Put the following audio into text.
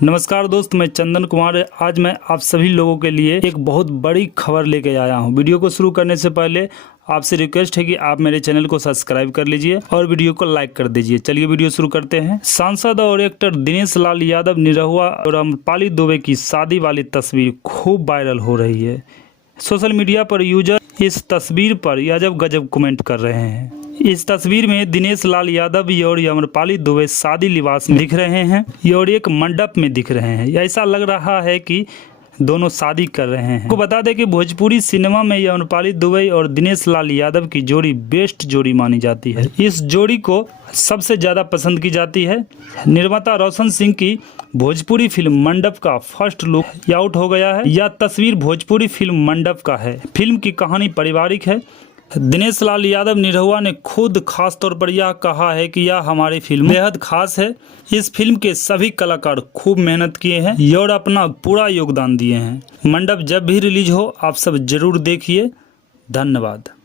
नमस्कार दोस्त, मैं चंदन कुमार। आज मैं आप सभी लोगों के लिए एक बहुत बड़ी खबर लेके आया हूं। वीडियो को शुरू करने से पहले आपसे रिक्वेस्ट है कि आप मेरे चैनल को सब्सक्राइब कर लीजिए और वीडियो को लाइक कर दीजिए। चलिए वीडियो शुरू करते हैं। सांसद और एक्टर दिनेश लाल यादव निरहुआ और अम्रपाली दुबे की शादी वाली तस्वीर खूब वायरल हो रही है। सोशल मीडिया पर यूजर इस तस्वीर पर अजब गजब कमेंट कर रहे हैं। इस तस्वीर में दिनेश लाल यादव और अम्रपाली दुबे शादी लिबास में दिख रहे हैं और एक मंडप में दिख रहे हैं। ऐसा लग रहा है कि दोनों शादी कर रहे हैं। आपको बता दें कि भोजपुरी सिनेमा में अम्रपाली दुबे और दिनेश लाल यादव की जोड़ी बेस्ट जोड़ी मानी जाती है। इस जोड़ी को सबसे ज़्यादा पसंद की जाती है। निर्माता रोशन सिंह की भोजपुरी फिल्म मंडप का फर्स्ट लुक आउट हो गया है। यह तस्वीर भोजपुरी फिल्म मंडप का है। फिल्म की कहानी पारिवारिक है। दिनेश लाल यादव निरहुआ ने खुद खास तौर पर यह कहा है कि यह हमारी फिल्म बेहद खास है। इस फिल्म के सभी कलाकार खूब मेहनत किए हैं और अपना पूरा योगदान दिए हैं। मंडप जब भी रिलीज हो आप सब जरूर देखिए। धन्यवाद।